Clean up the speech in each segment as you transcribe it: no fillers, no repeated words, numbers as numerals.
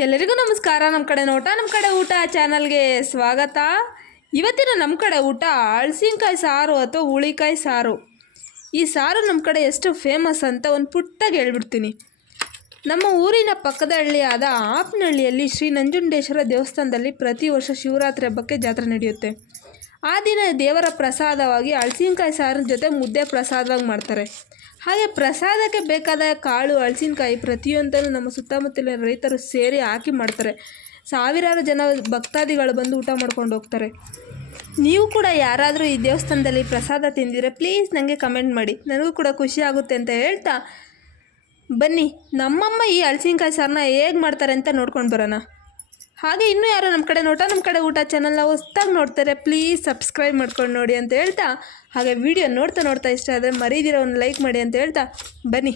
ಎಲ್ಲರಿಗೂ ನಮಸ್ಕಾರ. ನಮ್ಮ ಕಡೆ ನೋಟ ನಮ್ಮ ಕಡೆ ಊಟ ಚಾನಲ್ಗೆ ಸ್ವಾಗತ. ಇವತ್ತಿನ ನಮ್ಮ ಕಡೆ ಊಟ ಹಲಸಿನಕಾಯಿ ಸಾರು ಅಥವಾ ಹುಳಿಕಾಯಿ ಸಾರು. ಈ ಸಾರು ನಮ್ಮ ಕಡೆ ಎಷ್ಟು ಫೇಮಸ್ ಅಂತ ಒಂದು ಪುಟ್ಟಾಗಿ ಹೇಳ್ಬಿಡ್ತೀನಿ. ನಮ್ಮ ಊರಿನ ಪಕ್ಕದ ಹಳ್ಳಿಯಾದ ಆಪನಹಳ್ಳಿಯಲ್ಲಿ ಶ್ರೀ ನಂಜುಂಡೇಶ್ವರ ದೇವಸ್ಥಾನದಲ್ಲಿ ಪ್ರತಿ ವರ್ಷ ಶಿವರಾತ್ರಿ ಹಬ್ಬಕ್ಕೆ ಜಾತ್ರೆ ನಡೆಯುತ್ತೆ. ಆ ದಿನ ದೇವರ ಪ್ರಸಾದವಾಗಿ ಹಲಸಿನಕಾಯಿ ಸಾರಿನ ಜೊತೆ ಮುದ್ದೆ ಪ್ರಸಾದವಾಗಿ ಮಾಡ್ತಾರೆ. ಹಾಗೆ ಪ್ರಸಾದಕ್ಕೆ ಬೇಕಾದ ಕಾಳು ಹಲಸಿನಕಾಯಿ ಪ್ರತಿಯೊಂದನ್ನು ನಮ್ಮ ಸುತ್ತಮುತ್ತಲಿನ ರೈತರು ಸೇರಿ ಹಾಕಿ ಮಾಡ್ತಾರೆ. ಸಾವಿರಾರು ಜನ ಭಕ್ತಾದಿಗಳು ಬಂದು ಊಟ ಮಾಡ್ಕೊಂಡು ಹೋಗ್ತಾರೆ. ನೀವು ಕೂಡ ಯಾರಾದರೂ ಈ ದೇವಸ್ಥಾನದಲ್ಲಿ ಪ್ರಸಾದ ತಿಂದಿದ್ರೆ ಪ್ಲೀಸ್ ನನಗೆ ಕಮೆಂಟ್ ಮಾಡಿ, ನನಗೂ ಕೂಡ ಖುಷಿ ಆಗುತ್ತೆ ಅಂತ ಹೇಳ್ತಾ ಬನ್ನಿ ನಮ್ಮಮ್ಮ ಈ ಹಲಸಿನಕಾಯಿ ಸಾರನ್ನ ಹೇಗೆ ಮಾಡ್ತಾರೆ ಅಂತ ನೋಡ್ಕೊಂಡು ಬರೋಣ. ಹಾಗೆ ಇನ್ನೂ ಯಾರು ನಮ್ಮ ಕಡೆ ನೋಟ ನಮ್ಮ ಕಡೆ ಊಟ ಚಾನಲ್ನ ಹೊಸ್ದಾಗಿ ನೋಡ್ತಾರೆ ಪ್ಲೀಸ್ ಸಬ್ಸ್ಕ್ರೈಬ್ ಮಾಡ್ಕೊಂಡು ನೋಡಿ ಅಂತ ಹೇಳ್ತಾ, ಹಾಗೆ ವಿಡಿಯೋ ನೋಡ್ತಾ ಇಷ್ಟ ಆದರೆ ಮರೀದಿರೋ ಒಂದು ಲೈಕ್ ಮಾಡಿ ಅಂತ ಹೇಳ್ತಾ ಬನ್ನಿ.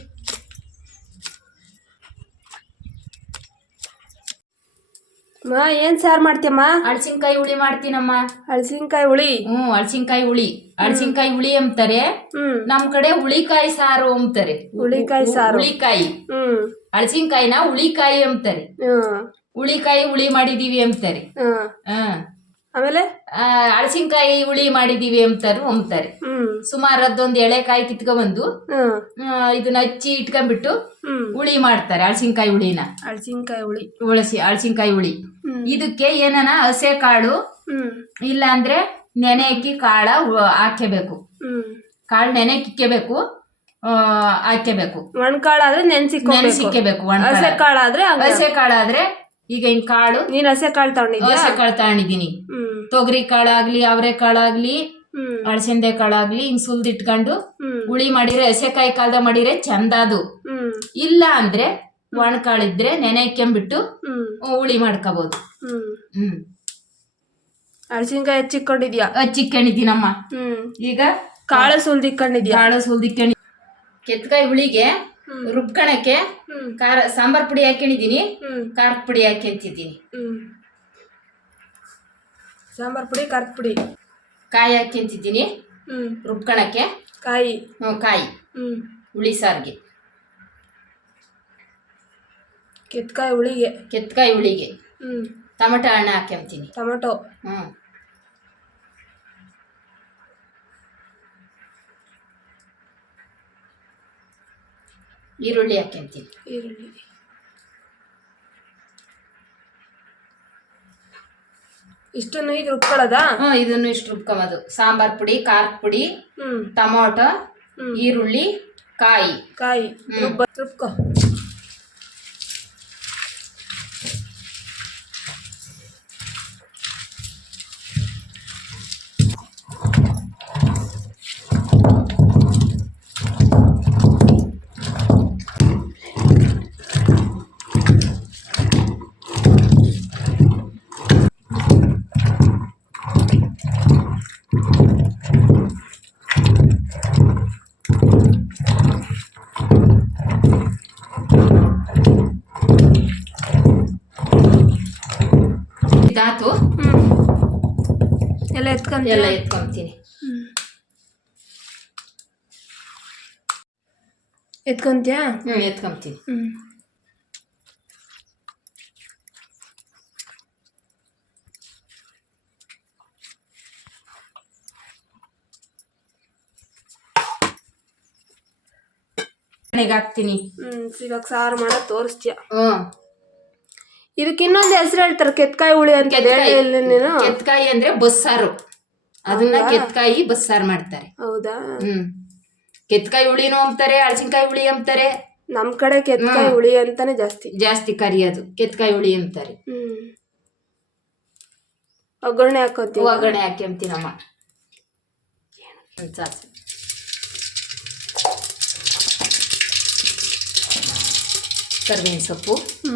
ಏನು ಸಾರು ಮಾಡ್ತೀಯಮ್ಮ? ಹಲಸಿನಕಾಯಿ ಹುಳಿ ಮಾಡ್ತೀನಮ್ಮ. ಹಲಸಿನಕಾಯಿ ಹುಳಿ? ಹಲಸಿನಕಾಯಿ ಹುಳಿ. ಹಲಸಿನಕಾಯಿ ಹುಳಿ ಅಂತಾರೆ, ನಮ್ ಕಡೆ ಹುಳಿಕಾಯಿ ಸಾರು ಅಂತಾರೆ. ಹುಳಿಕಾಯಿ ಸಾರು. ಹುಳಿಕಾಯಿ ಹಲಸಿನಕಾಯಿನ ಹುಳಿಕಾಯಿ ಅಂತಾರೆ. ಹುಳಿಕಾಯಿ ಹುಳಿ ಮಾಡಿದೀವಿ ಅಂತಾರೆ. ಆಮೇಲೆ ಹಲಸಿನಕಾಯಿ ಹುಳಿ ಮಾಡಿದೀವಿ ಅಂತಾರೆ. ಸುಮಾರು ಅದೊಂದು ಎಳೆಕಾಯಿ ಕಿತ್ಕೊಂಡ್ಬಂದು ಇದನ್ನ ಹಚ್ಚಿ ಇಟ್ಕೊಂಡ್ಬಿಟ್ಟು ಹುಳಿ ಮಾಡ್ತಾರೆ. ಹಲಸಿನಕಾಯಿ ಹುಳಿನ ಹಲಸಿನಕಾಯಿ ಹುಳಿ. ಇದಕ್ಕೆ ಏನನ ಹಸೆ ಕಾಳು ಇಲ್ಲ ಅಂದ್ರೆ ನೆನೆ ಹಾಕಿ ಕಾಳ ಹಾಕಬೇಕು. ಕಾಳು ನೆನೆ ಕಿಕ್ಕಬೇಕು, ಹಾಕಬೇಕು. ಒಣಕಾಳಾದ್ರೆ ನೆನೆಸಿಕ್ಕಬೇಕು. ಹಸೆ ಕಾಳಾದ್ರೆ ಈಗ ಹಿಂಗ್ ಕಾಳು, ನೀನ್ ಹಸೆ ಕಾಳು ತಗೊಂಡಿದ್ದೀನಿ. ತೊಗರಿ ಕಾಳಾಗ್ಲಿ ಅವರೆ ಕಾಳಾಗ್ಲಿ ಅಳಸಂದೆ ಕಾಳಾಗ್ಲಿ ಹಿಂಗ್ ಸುಲ್ದಿಟ್ಕೊಂಡು ಹುಳಿ ಮಾಡಿದ್ರೆ, ಹಸೆಕಾಯಿ ಕಾಳ್ದ ಮಾಡಿದ್ರೆ ಚಂದ ಅದು. ಇಲ್ಲ ಅಂದ್ರೆ ಒಣಕಾಳಿದ್ರೆ ನೆನೆ ಇಕ್ಕೊಂಬಿಟ್ಟು ಹುಳಿ ಮಾಡ್ಕೋಬಹುದು. ಹಲಸಿನಕಾಯಿ ಹಚ್ಚಿಕೊಂಡಿದ್ದೀನಮ್ಮ. ಈಗ ಕಾಳು ಸುಲ್ದಿಕ್ಕೊಂಡಿ. ಕೆತ್ತಕಾಯಿ ಹುಳಿಗೆ ರುಬ್ಕಣಕ್ಕೆ ಸಾಂಬಾರ್ ಪುಡಿ ಹಾಕೊಂಡಿದ್ದೀನಿ, ಖಾರದ ಪುಡಿ ಹಾಕೊಂತಿದ್ದೀನಿ. ಸಾಂಬಾರ್ ಪುಡಿ, ಖಾರದ ಪುಡಿ, ಕಾಯಿ ಹಾಕೊಂತಿದ್ದೀನಿ ರುಬ್ಕಣಕ್ಕೆ. ಕಾಯಿ ಹುಳಿ ಸಾರಿಗೆ, ಕೆತ್ತಕಾಯಿ ಹುಳಿಗೆ ಟೊಮೆಟೊ ಹಣ್ಣು ಹಾಕೊಂತೀನಿ. ಟೊಮೆಟೊ ಈರುಳ್ಳಿ ಹಾಕೊಂತೀನಿ. ಇಷ್ಟನ್ನು ಈಗ ರುಬ್ಕೊಳ್ಳೋದಾ? ಇದನ್ನು ಇಷ್ಟು ರುಬ್ಕೊಂಬೋದು. ಸಾಂಬಾರ್ ಪುಡಿ, ಖಾರದ ಪುಡಿ, ಟೊಮೊಟೊ, ಈರುಳ್ಳಿ, ಕಾಯಿ ರುಬ್ಕೊ. ಇದಾತು, ಎಲ್ಲ ಎತ್ಕೊಂತೀನಿ. ಎತ್ಕೊಂತೀಯಾ? ಎತ್ಕೊಂತೀನಿ. ಹಾಕ್ತೀನಿ. ಇವಾಗ ಸಾರು ಮಾಡೋದು ತೋರಿಸ್ತೀಯ? ಇದಕ್ಕೆ ಇನ್ನೊಂದು ಹೆಸರು ಹೇಳ್ತಾರೆ, ಕೆತ್ತಕಾಯಿ ಹುಳಿ ಅಂತ. ಕೆತ್ತಕಾಯಿ ಅಂದ್ರೆ ಬಸ್ಸಾರು, ಅದನ್ನ ಕೆತ್ತಕಾಯಿ ಬಸ್ಸಾರು ಮಾಡ್ತಾರೆ. ಹೌದಾ? ಕೆತ್ತಕಾಯಿ ಹುಳಿನೂ ಅಂತಾರೆ, ಹಲಸಿನಕಾಯಿ ಹುಳಿ ಅಂತಾರೆ. ನಮ್ ಕಡೆ ಕೆತ್ತಕಾಯಿ ಹುಳಿ ಅಂತಾನೆ ಜಾಸ್ತಿ ಕರಿಯೋದು, ಕೆತ್ತಕಾಯಿ ಹುಳಿ ಅಂತಾರೆ. ಒಗ್ಗರಣೆ ಹಾಕ್ಕೊಂತೀನಮ್ಮ. ಕರ್ಬೇವಿನ ಸೊಪ್ಪು,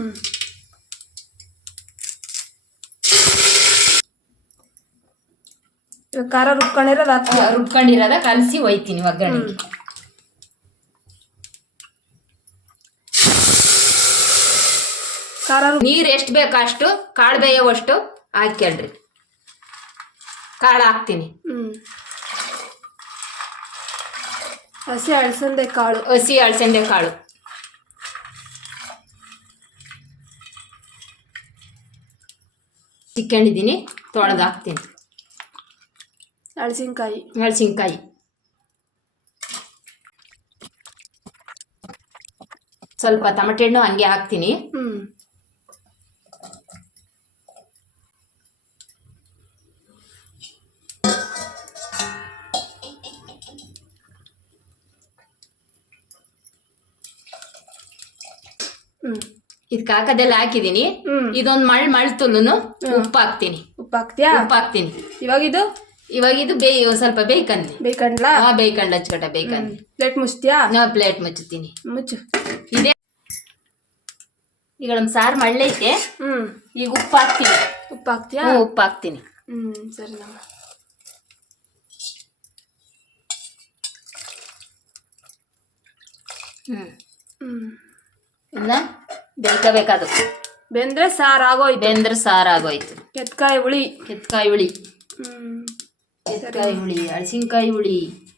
ಖಾರ ರುಬ್ಕೊಂಡಿರೋದ ಕಲಸಿ ಒಯ್ತೀನಿ ಒಗ್ಗರಣೆಗೆ. ನೀರ್ ಎಷ್ಟು ಬೇಕೋ ಅಷ್ಟು, ಕಾಳು ಬೇಯೋವಷ್ಟು ಹಾಕ್ಯಾಳ್ರಿ. ಕಾಳು ಹಾಕ್ತೀನಿ. ಹಸಿ ಅಳಸಂದೆ ಕಾಳು. ಚಿಕ್ಕಂಡಿದ್ದೀನಿ, ತೊಳೆದು ಹಾಕ್ತೀನಿ. ಹಳಸಿನಕಾಯಿ, ಮೆಣಸಿನ್ಕಾಯಿ, ಸ್ವಲ್ಪ ಟೊಮೆಟೆ ಹಣ್ಣು ಹಂಗೆ ಹಾಕ್ತೀನಿ. ಇದಕ್ಕೆ ಹಾಕೋದೆಲ್ಲ ಹಾಕಿದ್ದೀನಿ. ಇದೊಂದು ಮಳ್ತುಲ್ಲೂ ಉಪ್ಪು ಹಾಕ್ತೀನಿ. ಉಪ್ಪು ಹಾಕ್ತೀಯಾ? ಉಪ್ಪು ಹಾಕ್ತೀನಿ. ಇವಾಗ ಇದು ಸ್ವಲ್ಪ ಬೇಯ್ಕಂದ್ಲಿ. ಬೇಕಂಡ್ಲಾ? ಬೇಯ್ಕಂಡ್ ಹಚ್ಕಟ ಬೇಯ್ಕಂದ್ಲಿ. ಪ್ಲೇಟ್ ಮುಚ್ತೀಯಾ? ಪ್ಲೇಟ್ ಮುಚ್ಚುತ್ತೀನಿ. ಮುಚ್ಚು. ಇದೇ ಈಗ ನಮ್ಮ ಸಾರು ಮಳ್ಳೈತೆ. ಈಗ ಉಪ್ಪು ಹಾಕ್ತೀನಿ. ಉಪ್ಪು ಹಾಕ್ತೀಯಾ? ಉಪ್ಪು ಹಾಕ್ತೀನಿ. ಸರಿ ನಮ್ಮ ಇನ್ನ ಬೇಯ್ಕಬೇಕದು. ಬೆಂದ್ರೆ ಸಾರು ಆಗೋಯ್ತು. ಕೆತ್ಕಾಯಿ ಹುಳಿ, ಹಳಸಿನಕಾಯಿ ಹುಳಿ.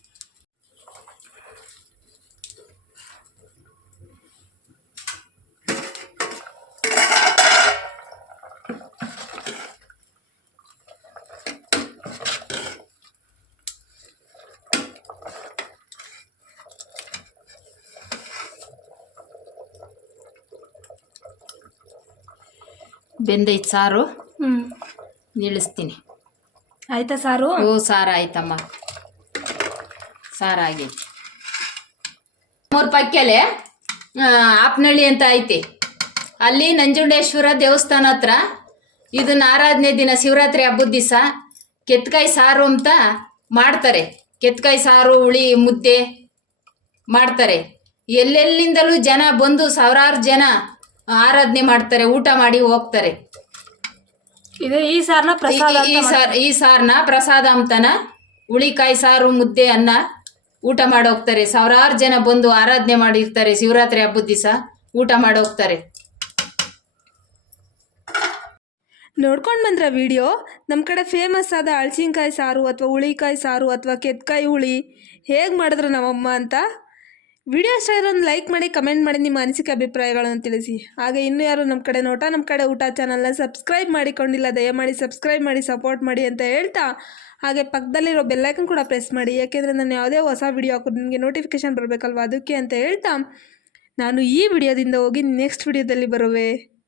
ಬೆಂದೈತೆ ಸಾರು, ನಿಲ್ಲಿಸ್ತೀನಿ. ಆಯ್ತಾ ಸಾರು? ಸಾರು ಆಯ್ತಮ್ಮ, ಸಾರಾಗೈತೆ. 3 ಪಕ್ಕೆಲೆ ಆಪ್ನಳ್ಳಿ ಅಂತ ಐತಿ, ಅಲ್ಲಿ ನಂಜುಂಡೇಶ್ವರ ದೇವಸ್ಥಾನ ಹತ್ರ ಇದನ್ನ ಆರಾಧನೆ ದಿನ ಶಿವರಾತ್ರಿ ಹಬ್ಬದ ದಿವಸ ಕೆತ್ಕಾಯಿ ಸಾರು ಅಂತ ಮಾಡ್ತಾರೆ. ಕೆತ್ಕಾಯಿ ಸಾರು, ಹುಳಿ, ಮುದ್ದೆ ಮಾಡ್ತಾರೆ. ಎಲ್ಲೆಲ್ಲಿಂದಲೂ ಜನ ಬಂದು ಸಾವಿರಾರು ಜನ ಆರಾಧನೆ ಮಾಡ್ತಾರೆ, ಊಟ ಮಾಡಿ ಹೋಗ್ತಾರೆ. ಈ ಸಾರನ್ನ ಪ್ರಸಾದ ಅಂತನ ಹುಳಿಕಾಯಿ ಸಾರು, ಮುದ್ದೆ, ಅನ್ನ ಊಟ ಮಾಡೋಗ್ತಾರೆ. ಸಾವಿರಾರು ಜನ ಬಂದು ಆರಾಧನೆ ಮಾಡಿರ್ತಾರೆ. ಶಿವರಾತ್ರಿ ಹಬ್ಬದ ದಿವಸ ಊಟ ಮಾಡೋಗ್ತಾರೆ. ನೋಡ್ಕೊಂಡು ಬಂದ್ರ ವಿಡಿಯೋ. ನಮ್ಮ ಕಡೆ ಫೇಮಸ್ ಆದ ಹಳಸಿನಕಾಯಿ ಸಾರು ಅಥವಾ ಹುಳಿಕಾಯಿ ಸಾರು ಅಥವಾ ಕೆತ್ಕಾಯಿ ಹುಳಿ ಹೇಗೆ ಮಾಡಿದ್ರು ನಮ್ಮಮ್ಮ ಅಂತ. ವಿಡಿಯೋ ಇಷ್ಟ ಆದರೆ ಒಂದು ಲೈಕ್ ಮಾಡಿ, ಕಮೆಂಟ್ ಮಾಡಿ, ನಿಮ್ಮ ಅನಿಸಿಕೆ ಅಭಿಪ್ರಾಯಗಳನ್ನು ತಿಳಿಸಿ. ಹಾಗೆ ಇನ್ನೂ ಯಾರು ನಮ್ಮ ಕಡೆ ಊಟ ಚಾನಲ್ನ ಸಬ್ಸ್ಕ್ರೈಬ್ ಮಾಡಿಕೊಂಡಿಲ್ಲ, ದಯಮಾಡಿ ಸಬ್ಸ್ಕ್ರೈಬ್ ಮಾಡಿ, ಸಪೋರ್ಟ್ ಮಾಡಿ ಅಂತ ಹೇಳ್ತಾ, ಹಾಗೆ ಪಕ್ಕದಲ್ಲಿರೋ ಬೆಲ್ಲೈಕನ್ ಕೂಡ ಪ್ರೆಸ್ ಮಾಡಿ. ಯಾಕೆಂದರೆ ನಾನು ಯಾವುದೇ ಹೊಸ ವಿಡಿಯೋ ಹಾಕೋದು ನಿಮಗೆ ನೋಟಿಫಿಕೇಷನ್ ಬರಬೇಕಲ್ವ, ಅದಕ್ಕೆ ಅಂತ ಹೇಳ್ತಾ ನಾನು ಈ ವಿಡಿಯೋದಿಂದ ಹೋಗಿ ನೆಕ್ಸ್ಟ್ ವಿಡಿಯೋದಲ್ಲಿ ಬರುವೆ.